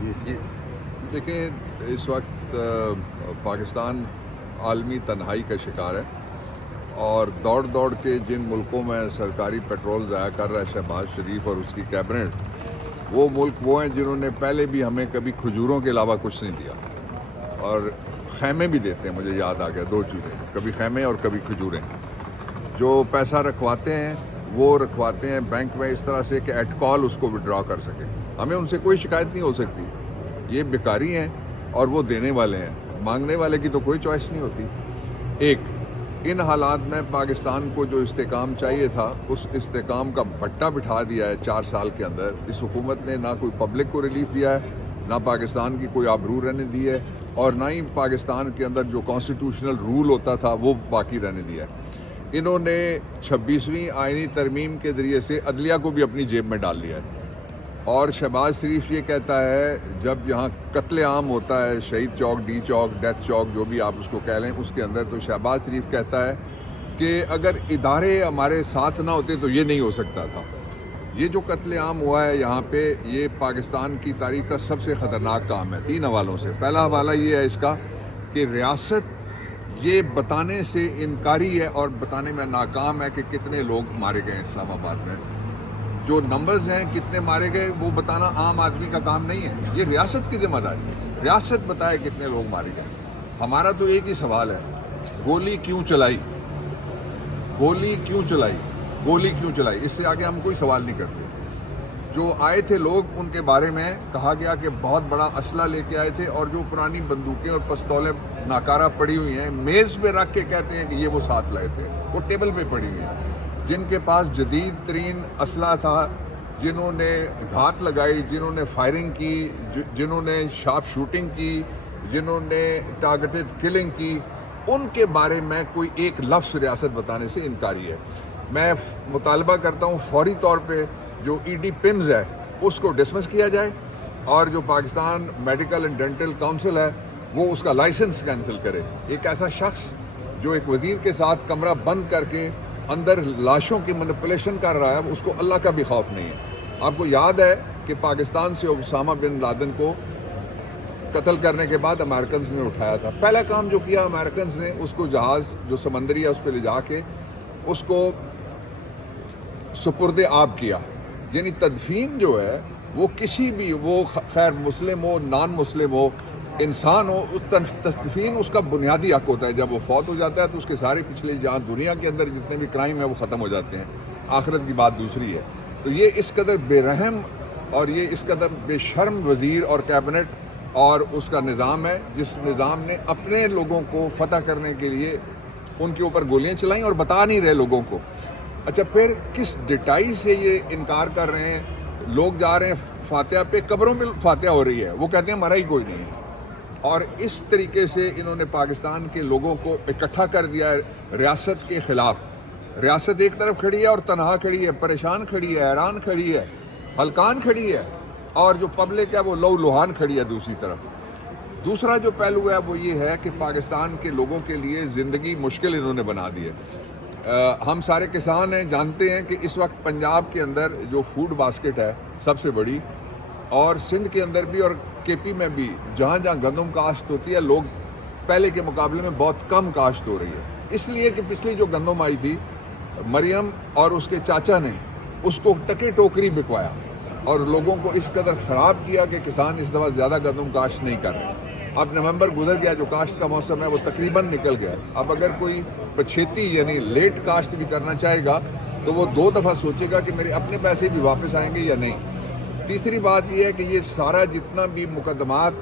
جی دیکھیں اس وقت پاکستان عالمی تنہائی کا شکار ہے اور دوڑ دوڑ کے جن ملکوں میں سرکاری پیٹرول ضائع کر رہا ہے شہباز شریف اور اس کی کیبنٹ، وہ ملک وہ ہیں جنہوں نے پہلے بھی ہمیں کبھی کھجوروں کے علاوہ کچھ نہیں دیا، اور خیمے بھی دیتے ہیں. مجھے یاد آ گیا دو چیزیں، کبھی خیمے اور کبھی کھجوریں. جو پیسہ رکھواتے ہیں وہ رکھواتے ہیں بینک میں اس طرح سے کہ ایٹ کال اس کو وڈرا کر سکیں. ہمیں ان سے کوئی شکایت نہیں ہو سکتی. یہ بیکاری ہیں اور وہ دینے والے ہیں، مانگنے والے کی تو کوئی چوائس نہیں ہوتی. ایک ان حالات میں پاکستان کو جو استحکام چاہیے تھا اس استحکام کا بٹا بٹھا دیا ہے 4 سال کے اندر. اس حکومت نے نہ کوئی پبلک کو ریلیف دیا ہے، نہ پاکستان کی کوئی آبرو رہنے دی ہے، اور نہ ہی پاکستان کے اندر جو کانسٹیٹیوشنل رول ہوتا تھا وہ باقی رہنے دیا ہے. انہوں نے 26ویں آئینی ترمیم کے ذریعے سے عدلیہ کو بھی اپنی جیب میں ڈال لیا ہے. اور شہباز شریف یہ کہتا ہے جب یہاں قتل عام ہوتا ہے، شہید چوک، ڈی چوک، ڈیتھ چوک، جو بھی آپ اس کو کہہ لیں، اس کے اندر تو شہباز شریف کہتا ہے کہ اگر ادارے ہمارے ساتھ نہ ہوتے تو یہ نہیں ہو سکتا تھا. یہ جو قتل عام ہوا ہے یہاں پہ، یہ پاکستان کی تاریخ کا سب سے خطرناک کام ہے 3 حوالوں سے. پہلا حوالہ یہ ہے اس کا کہ ریاست یہ بتانے سے انکاری ہے اور بتانے میں ناکام ہے کہ کتنے لوگ مارے گئے اسلام آباد میں. جو نمبرز ہیں کتنے مارے گئے وہ بتانا عام آدمی کا کام نہیں ہے، یہ ریاست کی ذمہ داری ہے. ریاست بتائے کتنے لوگ مارے گئے. ہمارا تو ایک ہی سوال ہے، گولی کیوں چلائی؟ گولی کیوں چلائی؟ گولی کیوں چلائی؟ اس سے آگے ہم کوئی سوال نہیں کرتے. جو آئے تھے لوگ، ان کے بارے میں کہا گیا کہ بہت بڑا اسلحہ لے کے آئے تھے، اور جو پرانی بندوقیں اور پستولیں ناکارہ پڑی ہوئی ہیں میز پہ رکھ کے کہتے ہیں کہ یہ وہ ساتھ لائے تھے، وہ ٹیبل پہ پڑی ہوئی ہیں. جن کے پاس جدید ترین اسلحہ تھا، جنہوں نے گھات لگائی، جنہوں نے فائرنگ کی، جنہوں نے شارپ شوٹنگ کی، جنہوں نے ٹارگٹڈ کلنگ کی، ان کے بارے میں کوئی ایک لفظ ریاست بتانے سے انکاری ہے. میں مطالبہ کرتا ہوں فوری طور پہ جو ای ڈی پمز ہے اس کو ڈسمس کیا جائے، اور جو Pakistan medical and dental council ہے وہ اس کا لائسنس کینسل کرے. ایک ایسا شخص جو ایک وزیر کے ساتھ کمرہ بند کر کے اندر لاشوں کی مینپولیشن کر رہا ہے، اس کو اللہ کا بھی خوف نہیں ہے. آپ کو یاد ہے کہ پاکستان سے اسامہ بن لادن کو قتل کرنے کے بعد امریکنز نے اٹھایا تھا. پہلا کام جو کیا امریکنز نے، اس کو جہاز جو سمندری ہے اس پہ لے جا کے اس کو سپرد آب کیا. یعنی تدفین جو ہے وہ کسی بھی، وہ خیر مسلم ہو نان مسلم ہو انسان ہو، تدفین اس کا بنیادی حق ہوتا ہے. جب وہ فوت ہو جاتا ہے تو اس کے سارے پچھلے جہاں دنیا کے اندر جتنے بھی کرائم ہیں وہ ختم ہو جاتے ہیں. آخرت کی بات دوسری ہے. تو یہ اس قدر بے رحم اور یہ اس قدر بے شرم وزیر اور کیبنٹ اور اس کا نظام ہے، جس نظام نے اپنے لوگوں کو فتح کرنے کے لیے ان کے اوپر گولیاں چلائیں اور بتا نہیں رہے لوگوں کو. اچھا پھر کس ڈٹائی سے یہ انکار کر رہے ہیں؟ لوگ جا رہے ہیں فاتحہ پہ، قبروں پہ فاتحہ ہو رہی ہے، وہ کہتے ہیں مرا ہی کوئی نہیں ہے. اور اس طریقے سے انہوں نے پاکستان کے لوگوں کو اکٹھا کر دیا ہے ریاست کے خلاف. ریاست ایک طرف کھڑی ہے اور تنہا کھڑی ہے، پریشان کھڑی ہے، حیران کھڑی ہے، ہلکان کھڑی ہے، اور جو پبلک ہے وہ لو لوہان کھڑی ہے دوسری طرف. دوسرا جو پہلو ہے وہ یہ ہے کہ پاکستان کے لوگوں کے لیے زندگی مشکل انہوں نے بنا دی ہے. ہم سارے کسان ہیں، جانتے ہیں کہ اس وقت پنجاب کے اندر جو فوڈ باسکٹ ہے سب سے بڑی، اور سندھ کے اندر بھی اور کے پی میں بھی جہاں جہاں گندم کاشت ہوتی ہے، لوگ پہلے کے مقابلے میں بہت کم کاشت ہو رہی ہے. اس لیے کہ پچھلی جو گندم آئی تھی، مریم اور اس کے چاچا نے اس کو ٹکے ٹوکری بکوایا اور لوگوں کو اس قدر خراب کیا کہ کسان اس دفعہ زیادہ گندم کاشت نہیں کر رہے. اب نومبر گزر گیا، جو کاشت کا موسم ہے وہ تقریباً نکل گیا. اب اگر کوئی پچھیتی یعنی لیٹ کاشت بھی کرنا چاہے گا تو وہ 2 دفعہ سوچے گا کہ میرے اپنے پیسے بھی واپس آئیں گے یا نہیں. تیسری بات یہ ہے کہ یہ سارا جتنا بھی مقدمات،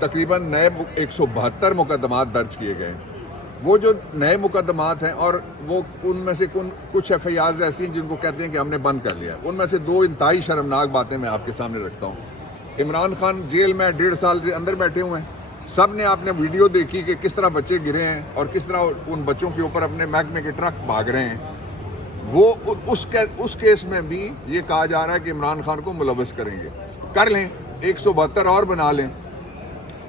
تقریباً نئے 172 مقدمات درج کیے گئے ہیں. وہ جو نئے مقدمات ہیں، اور وہ ان میں سے کچھ ایف آئی آرز ایسی ہیں جن کو کہتے ہیں کہ ہم نے بند کر لیا ہے. ان میں سے 2 انتہائی شرمناک باتیں میں آپ کے سامنے رکھتا ہوں. عمران خان جیل میں 1.5 سال سے اندر بیٹھے ہوئے ہیں. سب نے آپ نے ویڈیو دیکھی کہ کس طرح بچے گرے ہیں اور کس طرح ان بچوں کے اوپر اپنے محکمے کے ٹرک بھاگ رہے ہیں. وہ اس کیس میں بھی یہ کہا جا رہا ہے کہ عمران خان کو ملوث کریں گے. کر لیں، 172 اور بنا لیں.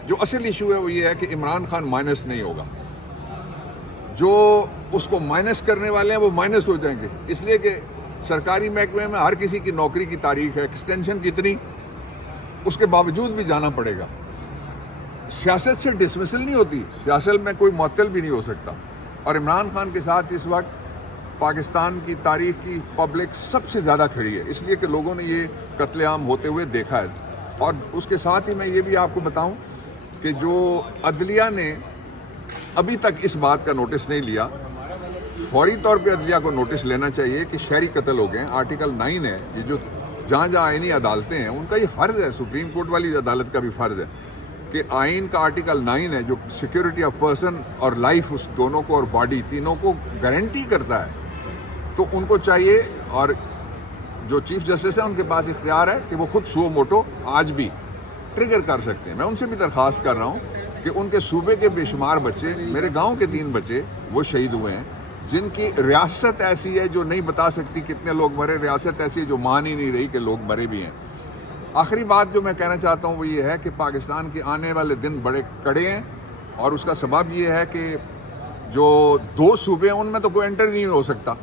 جو اصل ایشو ہے وہ یہ ہے کہ عمران خان مائنس نہیں ہوگا. جو اس کو مائنس کرنے والے ہیں وہ مائنس ہو جائیں گے. اس لیے کہ سرکاری محکمے میں ہر کسی کی نوکری کی تاریخ ہے. ایکسٹینشن کتنی؟ اس کے باوجود بھی جانا پڑے گا. سیاست سے ڈسمسل نہیں ہوتی, سیاست میں کوئی معطل بھی نہیں ہو سکتا. اور عمران خان کے ساتھ اس وقت پاکستان کی تاریخ کی پبلک سب سے زیادہ کھڑی ہے, اس لیے کہ لوگوں نے یہ قتل عام ہوتے ہوئے دیکھا ہے. اور اس کے ساتھ ہی میں یہ بھی آپ کو بتاؤں کہ جو عدلیہ نے ابھی تک اس بات کا نوٹس نہیں لیا, فوری طور پہ عدلیہ کو نوٹس لینا چاہیے کہ شہری قتل ہو گئے. آرٹیکل 9 ہے, یہ جو جہاں جہاں آئینی عدالتیں ہیں ان کا یہ فرض ہے, سپریم کورٹ والی عدالت کا بھی فرض ہے کہ آئین کا آرٹیکل 9 ہے جو سیکیورٹی آف پرسن اور لائف اس دونوں کو اور باڈی تینوں کو گارنٹی کرتا ہے. تو ان کو چاہیے, اور جو چیف جسٹس ہیں ان کے پاس اختیار ہے کہ وہ خود سو موٹو آج بھی ٹریگر کر سکتے ہیں. میں ان سے بھی درخواست کر رہا ہوں کہ ان کے صوبے کے بے شمار بچے, میرے گاؤں کے 3 بچے وہ شہید ہوئے ہیں, جن کی ریاست ایسی ہے جو نہیں بتا سکتی کتنے لوگ مرے, ریاست ایسی ہے جو مان ہی نہیں رہی کہ لوگ مرے بھی ہیں. آخری بات جو میں کہنا چاہتا ہوں وہ یہ ہے کہ پاکستان کے آنے والے دن بڑے کڑے ہیں, اور اس کا سبب یہ ہے کہ جو 2 صوبے ہیں ان میں تو کوئی انٹر نہیں ہو سکتا.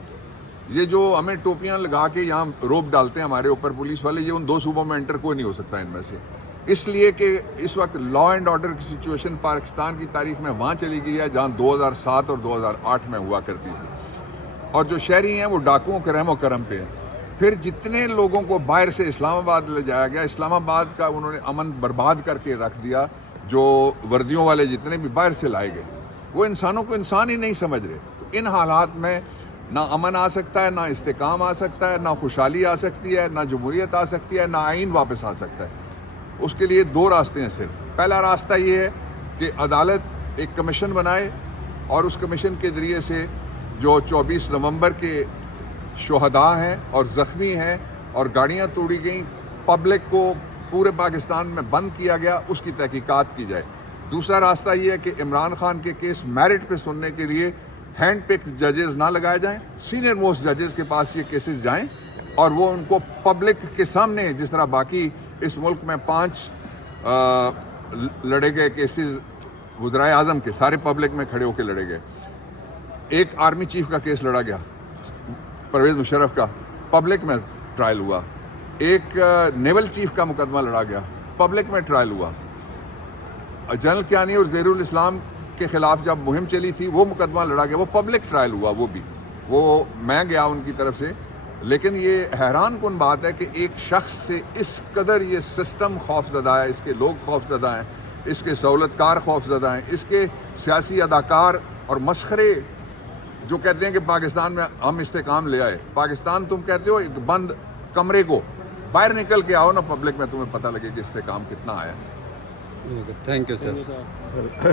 یہ جو ہمیں ٹوپیاں لگا کے یہاں روپ ڈالتے ہیں ہمارے اوپر پولیس والے, یہ ان 2 صوبوں میں انٹر کوئی نہیں ہو سکتا ان میں سے, اس لیے کہ اس وقت لا اینڈ آرڈر کی سچویشن پاکستان کی تاریخ میں وہاں چلی گئی ہے جہاں 2007 اور 2008 میں ہوا کرتی تھی. اور جو شہری ہیں وہ ڈاکوؤں کے رحم و کرم پہ ہیں. پھر جتنے لوگوں کو باہر سے اسلام آباد لے جایا گیا, اسلام آباد کا انہوں نے امن برباد کر کے رکھ دیا. جو وردیوں والے جتنے بھی باہر سے لائے گئے وہ انسانوں کو انسان ہی نہیں سمجھ رہے. تو ان حالات میں نہ امن آ سکتا ہے, نہ استحکام آ سکتا ہے, نہ خوشحالی آ سکتی ہے, نہ جمہوریت آ سکتی ہے, نہ آئین واپس آ سکتا ہے. اس کے لیے 2 راستے ہیں صرف. پہلا راستہ یہ ہے کہ عدالت ایک کمیشن بنائے اور اس کمیشن کے ذریعے سے جو 24 نومبر کے شہداء ہیں اور زخمی ہیں اور گاڑیاں توڑی گئیں, پبلک کو پورے پاکستان میں بند کیا گیا, اس کی تحقیقات کی جائے. دوسرا راستہ یہ ہے کہ عمران خان کے کیس میرٹ پہ سننے کے لیے ہینڈ پک ججز نہ لگائے جائیں, سینئر موسٹ ججز کے پاس یہ کیسز جائیں اور وہ ان کو پبلک کے سامنے, جس طرح باقی اس ملک میں 5 لڑے گئے کیسز وزرائے اعظم کے, سارے پبلک میں کھڑے ہو کے لڑے گئے. ایک آرمی چیف کا کیس لڑا گیا پرویز مشرف کا, پبلک میں ٹرائل ہوا. ایک نیول چیف کا مقدمہ لڑا گیا, پبلک میں ٹرائل ہوا. جنرل کیانی اور زہیر الاسلام کے خلاف جب مہم چلی تھی وہ مقدمہ لڑا گیا, وہ پبلک ٹرائل ہوا, وہ میں گیا ان کی طرف سے. لیکن یہ حیران کن بات ہے کہ ایک شخص سے اس قدر یہ سسٹم خوف زدہ ہے, اس کے لوگ خوف زدہ ہیں, اس کے سہولت کار خوف زدہ ہیں, اس کے سیاسی اداکار اور مسخرے جو کہتے ہیں کہ پاکستان میں ہم استحکام لے آئے. پاکستان تم کہتے ہو ایک بند کمرے کو, باہر نکل کے آؤ نا پبلک میں, تمہیں پتہ لگے کہ استحکام کتنا آیا. Thank you sir.